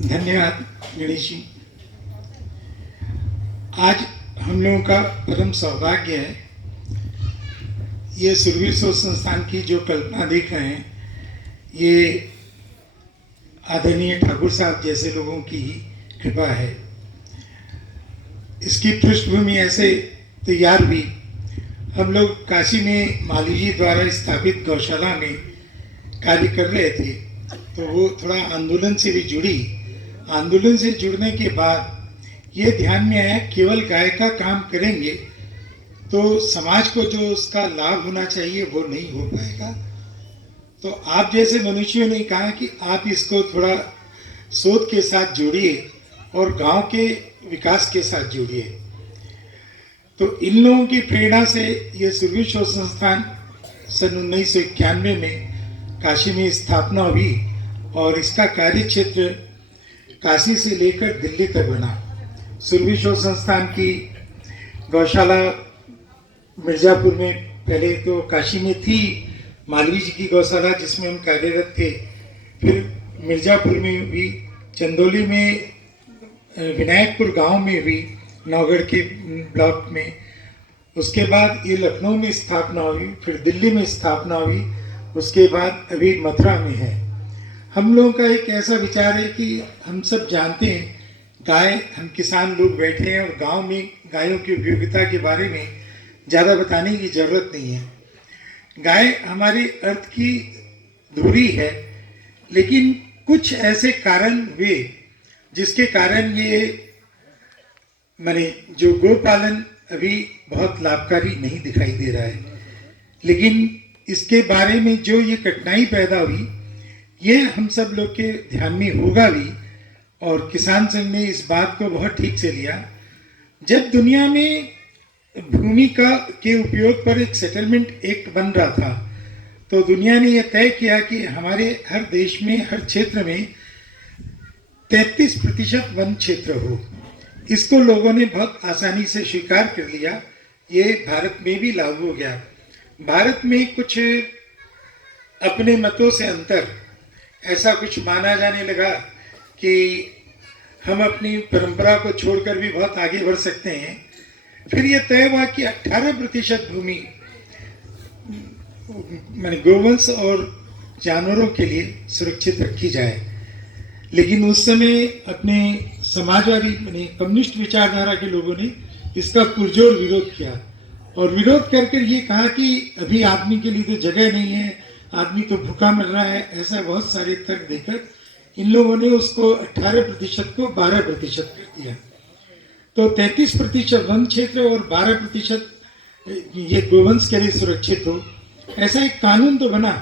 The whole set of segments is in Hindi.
धन्यवाद गणेश जी। आज हम लोगों का परम सौभाग्य है, ये सुरवीर शोध संस्थान की जो कल्पना देख रहे हैं, ये आदरणीय ठाकुर साहब जैसे लोगों की ही कृपा है। इसकी पृष्ठभूमि ऐसे तैयार हुई, हम लोग काशी में माली जी द्वारा स्थापित गौशाला में कार्य कर रहे थे, तो वो थोड़ा आंदोलन से भी जुड़ी। आंदोलन से जुड़ने के बाद ये ध्यान में आया, केवल गाय का काम करेंगे तो समाज को जो उसका लाभ होना चाहिए वो नहीं हो पाएगा। तो आप जैसे मनुष्यों ने कहा कि आप इसको थोड़ा शोध के साथ जोड़िए और गांव के विकास के साथ जोड़िए। तो इन लोगों की प्रेरणा से ये सुरवीर शोध संस्थान सन 1991 में काशी में स्थापना हुई और इसका कार्य क्षेत्र काशी से लेकर दिल्ली तक बना। सुरवीर शोध संस्थान की गौशाला मिर्जापुर में पहले तो काशी में थी, मालवी जी की गौशाला जिसमें हम कार्यरत थे, फिर मिर्जापुर में हुई, चंदौली में, विनायकपुर गांव में हुई, नौगढ़ के ब्लॉक में। उसके बाद ये लखनऊ में स्थापना हुई, फिर दिल्ली में स्थापना हुई, उसके बाद अभी मथुरा में है। हम लोगों का एक ऐसा विचार है कि हम सब जानते हैं गाय, हम किसान लोग बैठे हैं और गांव में गायों की उपयोगिता के बारे में ज़्यादा बताने की ज़रूरत नहीं है। गाय हमारे अर्थ की धुरी है, लेकिन कुछ ऐसे कारण हुए जिसके कारण ये माने जो गोपालन अभी बहुत लाभकारी नहीं दिखाई दे रहा है। लेकिन इसके बारे में जो ये कठिनाई पैदा हुई, ये हम सब लोग के ध्यान में होगा भी, और किसान संघ ने इस बात को बहुत ठीक से लिया। जब दुनिया में भूमि के उपयोग पर एक सेटलमेंट एक्ट बन रहा था, तो दुनिया ने यह तय किया कि हमारे हर देश में, हर क्षेत्र में 33% वन क्षेत्र हो। इसको लोगों ने बहुत आसानी से स्वीकार कर लिया, ये भारत में भी लागू हो गया। भारत में कुछ अपने मतों से अंतर ऐसा कुछ माना जाने लगा कि हम अपनी परंपरा को छोड़कर भी बहुत आगे बढ़ सकते हैं। फिर यह तय हुआ कि 18% भूमि माने गोवंश और जानवरों के लिए सुरक्षित रखी जाए। लेकिन उस समय अपने समाजवादी माने कम्युनिस्ट विचारधारा के लोगों ने इसका पुरजोर विरोध किया और विरोध करके ये कहा कि अभी आदमी के लिए तो जगह नहीं है, आदमी तो भूखा मर रहा है। ऐसा बहुत सारे तर्क देकर इन लोगों ने उसको 18% को 12% कर दिया। तो 33% वन क्षेत्र और 12% ये गोवंश के लिए सुरक्षित हो, ऐसा एक कानून तो बना।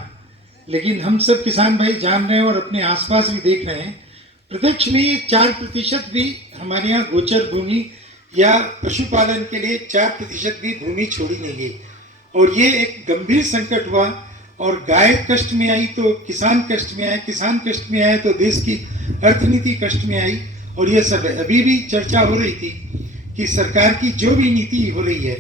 लेकिन हम सब किसान भाई जान रहे हैं और अपने आसपास भी देख रहे हैं, प्रत्यक्ष में ये 4% भी हमारे यहाँ गोचर भूमि या पशुपालन के लिए 4% भी भूमि छोड़ी नहीं गई। और ये एक गंभीर संकट हुआ, और गाय कष्ट में आई तो किसान कष्ट में आए, किसान कष्ट में आए तो देश की अर्थनीति कष्ट में आई। और ये सब है। अभी भी चर्चा हो रही थी कि सरकार की जो भी नीति हो रही है,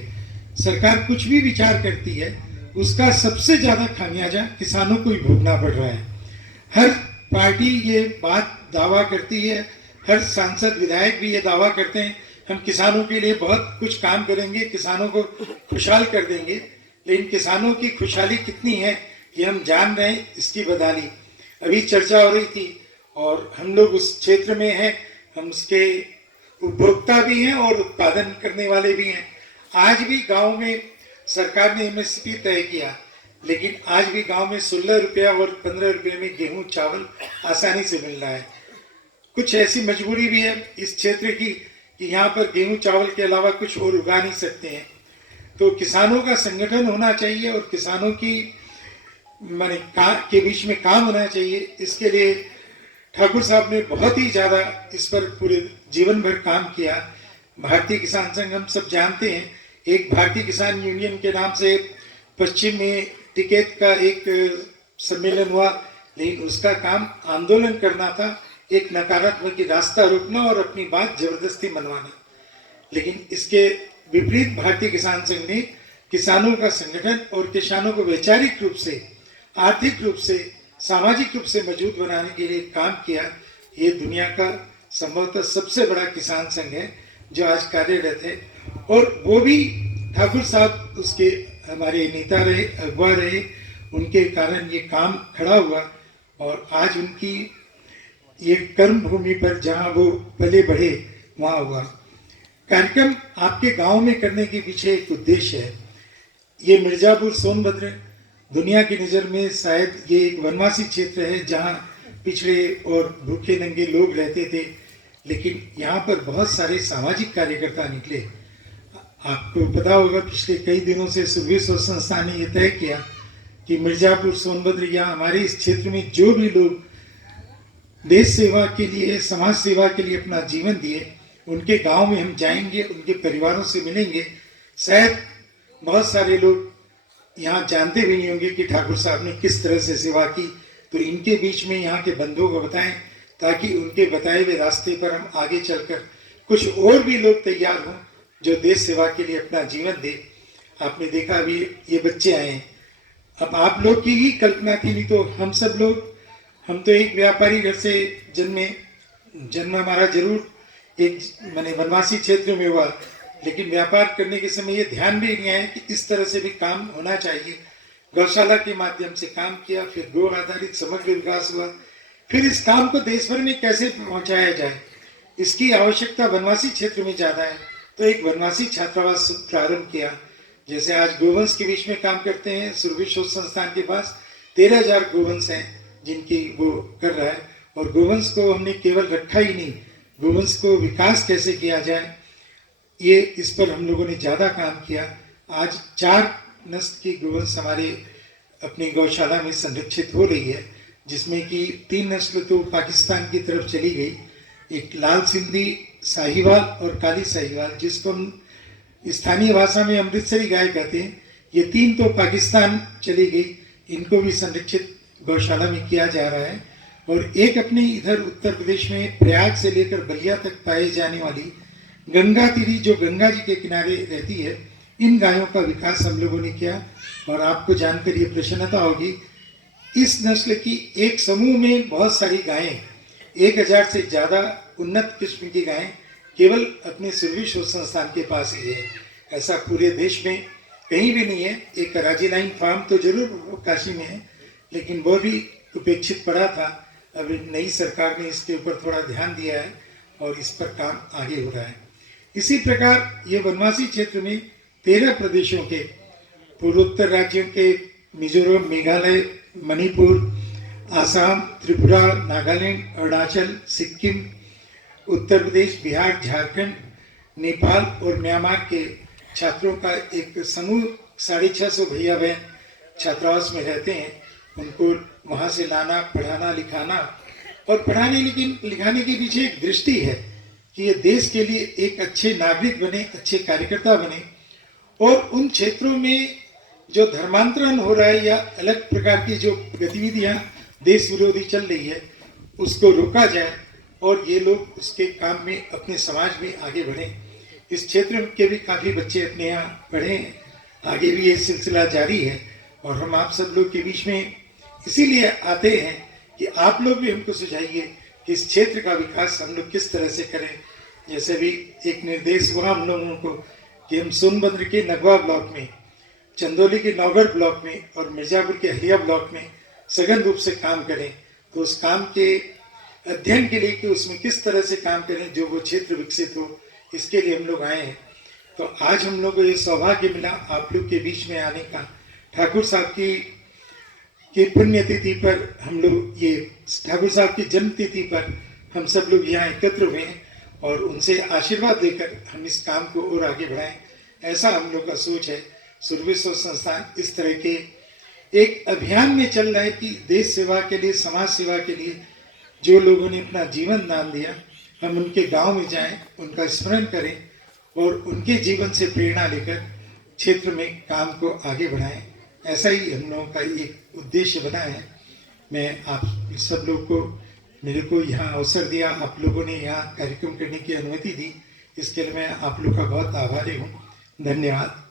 सरकार कुछ भी विचार करती है, उसका सबसे ज़्यादा खामियाजा किसानों को ही भोगना पड़ रहा है। हर पार्टी ये बात दावा करती है, हर सांसद विधायक भी ये दावा करते हैं, हम किसानों के लिए बहुत कुछ काम करेंगे, किसानों को खुशहाल कर देंगे। लेकिन किसानों की खुशहाली कितनी है ये हम जान रहे हैं, इसकी बदहाली अभी चर्चा हो रही थी। और हम लोग उस क्षेत्र में हैं, हम उसके उपभोक्ता भी हैं और उत्पादन करने वाले भी हैं। आज भी गांव में सरकार ने एमएसपी तय किया, लेकिन आज भी गांव में 16 रुपया और 15 रुपये में गेहूं चावल आसानी से मिल रहा है। कुछ ऐसी मजबूरी भी है इस क्षेत्र की कि यहाँ पर गेहूं चावल के अलावा कुछ और उगा नहीं सकते हैं। तो किसानों का संगठन होना चाहिए और किसानों की माने के बीच में काम होना चाहिए। इसके लिए ठाकुर साहब ने बहुत ही ज़्यादा इस पर पूरे जीवन भर काम किया। भारतीय किसान संघ हम सब जानते हैं, एक भारतीय किसान यूनियन के नाम से पश्चिम में टिकैत का एक सम्मेलन हुआ, लेकिन उसका काम आंदोलन करना था, एक नकारात्मक रास्ता रोकना और अपनी बात जबरदस्ती मनवाना। लेकिन इसके विपरीत भारतीय किसान संघ ने किसानों का संगठन और किसानों को वैचारिक रूप से, आर्थिक रूप से, सामाजिक रूप से मजबूत बनाने के लिए काम किया। ये दुनिया का संभवतः सबसे बड़ा किसान संघ है जो आज कार्यरत है। और वो भी ठाकुर साहब उसके हमारे नेता रहे, अगुवा रहे, उनके कारण ये काम खड़ा हुआ और आज उनकी ये कर्म भूमि पर जहाँ वो पले बढ़े वहाँ हुआ। कार्यक्रम आपके गांव में करने के पीछे एक उद्देश्य है। ये मिर्जापुर सोनभद्र दुनिया की नज़र में शायद ये एक वनवासी क्षेत्र है जहाँ पिछड़े और भूखे नंगे लोग रहते थे, लेकिन यहाँ पर बहुत सारे सामाजिक कार्यकर्ता निकले। आपको पता होगा पिछले कई दिनों से सुरभि शोध संस्थान ने यह तय किया कि मिर्जापुर सोनभद्र या हमारे इस क्षेत्र में जो भी लोग देश सेवा के लिए, समाज सेवा के लिए अपना जीवन दिए, उनके गांव में हम जाएंगे, उनके परिवारों से मिलेंगे। शायद बहुत सारे लोग यहाँ जानते भी नहीं होंगे कि ठाकुर साहब ने किस तरह से सेवा की, तो इनके बीच में यहाँ के बंधुओं को बताएं ताकि उनके बताए हुए रास्ते पर हम आगे चलकर कुछ और भी लोग तैयार हों जो देश सेवा के लिए अपना जीवन दे। आपने देखा अभी ये बच्चे आए हैं, अब आप लोग की ही कल्पना थी, नहीं तो हम सब लोग, हम तो एक व्यापारी घर से जन्म हमारा जरूर एक माने वनवासी क्षेत्र में हुआ, लेकिन व्यापार करने के समय ये ध्यान भी नहीं आया कि इस तरह से भी काम होना चाहिए। गौशाला के माध्यम से काम किया, फिर गो आधारित समग्र विकास हुआ, फिर इस काम को देश भर में कैसे पहुंचाया जाए, इसकी आवश्यकता वनवासी क्षेत्र में ज़्यादा है। तो एक वनवासी छात्रावास प्रारंभ किया। जैसे आज गोवंश के बीच में काम करते हैं, सुरभि शोध संस्थान के पास 13,000 गोवंश हैं जिनकी वो कर रहा है। और गोवंश को हमने केवल रखा ही नहीं, गोवंश को विकास कैसे किया जाए, ये इस पर हम लोगों ने ज़्यादा काम किया। आज 4 नस्ल की गोवंश हमारे अपनी गौशाला में संरक्षित हो रही है, जिसमें कि 3 नस्ल तो पाकिस्तान की तरफ चली गई, एक लाल सिंधी, साहिवाल और काली साहिवाल, जिसको हम स्थानीय भाषा में अमृतसरी गाय कहते हैं। ये 3 तो पाकिस्तान चली गई, इनको भी संरक्षित गौशाला में किया जा रहा है। और एक अपने इधर उत्तर प्रदेश में प्रयाग से लेकर बलिया तक पाए जाने वाली गंगा तिरी, जो गंगा जी के किनारे रहती है, इन गायों का विकास हम लोगों ने किया। और आपको जानकर ये प्रसन्नता होगी, इस नस्ल की एक समूह में बहुत सारी गायें, 1000 से ज़्यादा उन्नत किस्म की गायें केवल अपने सुरभि शोध संस्थान के पास ही है। ऐसा पूरे देश में कहीं भी नहीं है। एक कराची लाइन फार्म तो जरूर काशी में है, लेकिन वो भी उपेक्षित पड़ा था। अभी नई सरकार ने इसके ऊपर थोड़ा ध्यान दिया है और इस पर काम आगे हो रहा है। इसी प्रकार ये वनवासी क्षेत्र में 13 प्रदेशों के, पूर्वोत्तर राज्यों के मिजोरम, मेघालय, मणिपुर, आसाम, त्रिपुरा, नागालैंड, अरुणाचल, सिक्किम, उत्तर प्रदेश, बिहार, झारखंड, नेपाल और म्यांमार के छात्रों का एक समूह 650 भैया बहन छात्रावास में रहते हैं। उनको वहाँ से लाना, पढ़ाना, लिखाना, और पढ़ाने लिखाने के पीछे एक दृष्टि है कि ये देश के लिए एक अच्छे नागरिक बने, अच्छे कार्यकर्ता बने। और उन क्षेत्रों में जो धर्मांतरण हो रहा है या अलग प्रकार की जो गतिविधियां देश विरोधी चल रही है, उसको रोका जाए और ये लोग उसके काम में अपने समाज में आगे बढ़ें। इस क्षेत्र के भी काफ़ी बच्चे अपने यहाँ पढ़े हैं, आगे भी ये सिलसिला जारी है। और हम आप सब लोग के बीच में इसीलिए आते हैं कि आप लोग भी हमको सुझाइए कि इस क्षेत्र का विकास हम लोग किस तरह से करें। जैसे भी एक निर्देश हुआ हम लोगों को कि हम सोनभद्र के नगवा ब्लॉक में, चंदौली के नौगढ़ ब्लॉक में और मिर्जापुर के हलिया ब्लॉक में सघन रूप से काम करें। तो उस काम के अध्ययन के लिए कि उसमें किस तरह से काम करें जो वो क्षेत्र विकसित हो, इसके लिए हम लोग आए हैं। तो आज हम लोग को ये सौभाग्य मिला आप लोग के बीच में आने का। ठाकुर साहब की पुण्यतिथि पर हम लोग, ये ठाकुर साहब की जन्म तिथि पर हम सब लोग यहाँ एकत्र हुए हैं और उनसे आशीर्वाद लेकर हम इस काम को और आगे बढ़ाएं, ऐसा हम लोग का सोच है। सुरभि शोध संस्थान इस तरह के एक अभियान में चल रहा है कि देश सेवा के लिए, समाज सेवा के लिए जो लोगों ने अपना जीवन दान दिया, हम उनके गांव में जाएं, उनका स्मरण करें और उनके जीवन से प्रेरणा लेकर क्षेत्र में काम को आगे बढ़ाएं। ऐसा ही हम लोगों का एक उद्देश्य बना है। मैं आप सब लोग को, मेरे को यहाँ अवसर दिया, आप लोगों ने यहाँ कार्यक्रम करने की अनुमति दी, इसके लिए मैं आप लोग का बहुत आभारी हूँ। धन्यवाद।